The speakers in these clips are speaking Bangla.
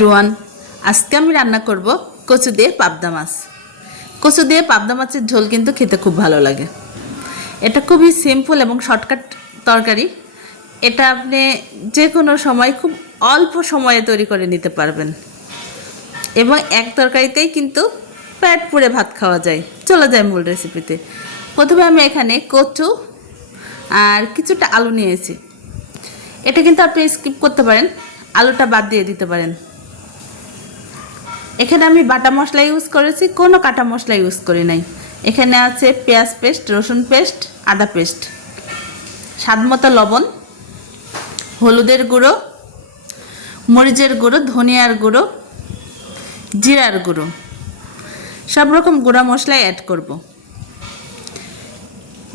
রোয়ান, আজকে আমি রান্না করব কচু দিয়ে পাবদা মাছ। কচু দিয়ে পাবদা মাছের ঝোল কিন্তু খেতে খুব ভালো লাগে। এটা খুবই সিম্পল এবং শর্টকাট তরকারি। এটা আপনি যে কোনো সময় খুব অল্প সময়ে তৈরি করে নিতে পারবেন। এবং এক তরকারিতেই কিন্তু প্যাট পুড়ে ভাত খাওয়া যায়। চলে যায় মূল রেসিপিতে প্রথমে আমি এখানে কচু আর কিছুটা আলু নিয়েছি। এটা কিন্তু আপনি স্কিপ করতে পারেন। আলুটা বাদ দিয়ে দিতে পারেন। এখানে আমি বাটা মশলা ইউজ করেছি, কোনো কাটা মশলা ইউজ করি নাই। এখানে আছে পেঁয়াজ পেস্ট, রসুন পেস্ট, আদা পেস্ট। স্বাদ মতো লবণ, হলুদের গুঁড়ো, মরিচের গুঁড়ো, ধনিয়ার গুঁড়ো, জিরার গুঁড়ো। সব রকম গুঁড়া মশলাই অ্যাড করব।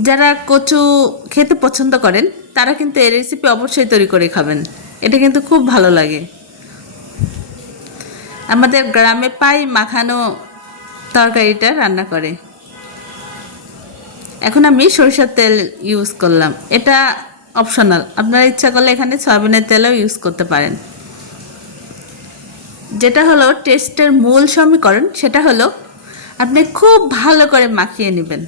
যারা কচু খেতে পছন্দ করেন, তারা কিন্তু এই রেসিপি অবশ্যই তৈরি করে খাবেন। এটা কিন্তু খুব ভালো লাগে। আমাদের গ্রামে পাই মাখানো তরকারিটা রান্না করে। এখন আমি সরিষার তেল ইউজ করলাম। এটা অপশনাল আপনারা ইচ্ছা করলে এখানে সয়াবিনের তেলও ইউজ করতে পারেন। যেটা হলো টেস্টের মূল সমীকরণ, সেটা হলো আপনি খুব ভালো করে মাখিয়ে নেবেন।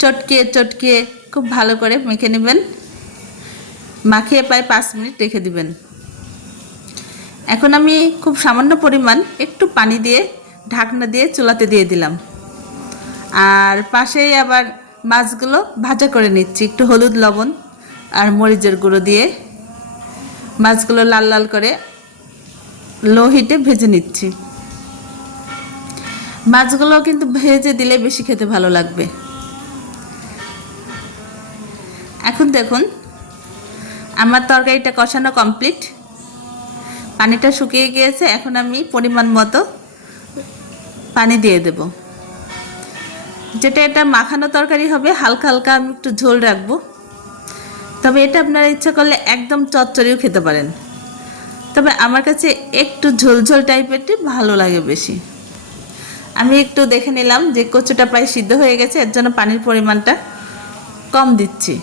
চটকিয়ে চটকিয়ে খুব ভালো করে মেখে নেবেন। মাখিয়ে প্রায় পাঁচ মিনিট রেখে দিবেন। এখন আমি খুব সামান্য পরিমাণ একটু পানি দিয়ে ঢাকনা দিয়ে চুলাতে দিয়ে দিলাম। আর পাশেই আবার মাছগুলো ভাজা করে নিচ্ছি, একটু হলুদ লবণ আর মরিচের গুঁড়ো দিয়ে। মাছগুলো লাল লাল করে লো হিটে ভেজে নিচ্ছি। মাছগুলো কিন্তু ভেজে দিলে বেশি খেতে ভালো লাগবে। এখন দেখুন, আমার তরকারিটা কষানো কমপ্লিট। পানিটা শুকিয়ে গিয়েছে, এখন আমি পরিমাণ মতো পানি দিয়ে দেব। যেটা এটা মাখানো তরকারি হবে, হালকা হালকা আমি একটু ঝোল রাখব। তবে এটা আপনারা ইচ্ছা করলে একদম চচ্চড়িও খেতে পারেন। তবে আমার কাছে একটু ঝোলঝোল টাইপেরটি ভালো লাগে বেশি। আমি একটু দেখে নিলাম যে কচুটা প্রায় সিদ্ধ হয়ে গেছে, এর জন্য পানির পরিমাণটা কম দিচ্ছি।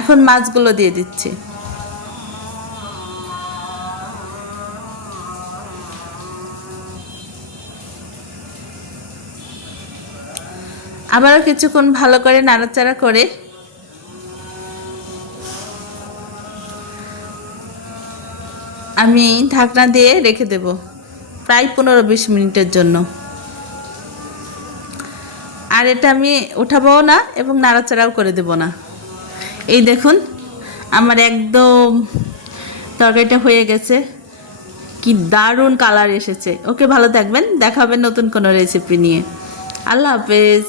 এখন মাছগুলো দিয়ে দিচ্ছি। আবারও কিছুক্ষণ ভালো করে নাড়াচাড়া করে আমি ঢাকনা দিয়ে রেখে দেব প্রায় পনেরো বিশ মিনিটের জন্য। আর এটা আমি উঠাবও না এবং নাড়াচাড়াও করে দেব না। এই দেখুন, আমার একদম তরকারিটা হয়ে গেছে। কি দারুণ কালার এসেছে। ওকে ভালো থাকবেন, দেখা হবে নতুন কোনো রেসিপি নিয়ে। আল্লাহ হাফেজ।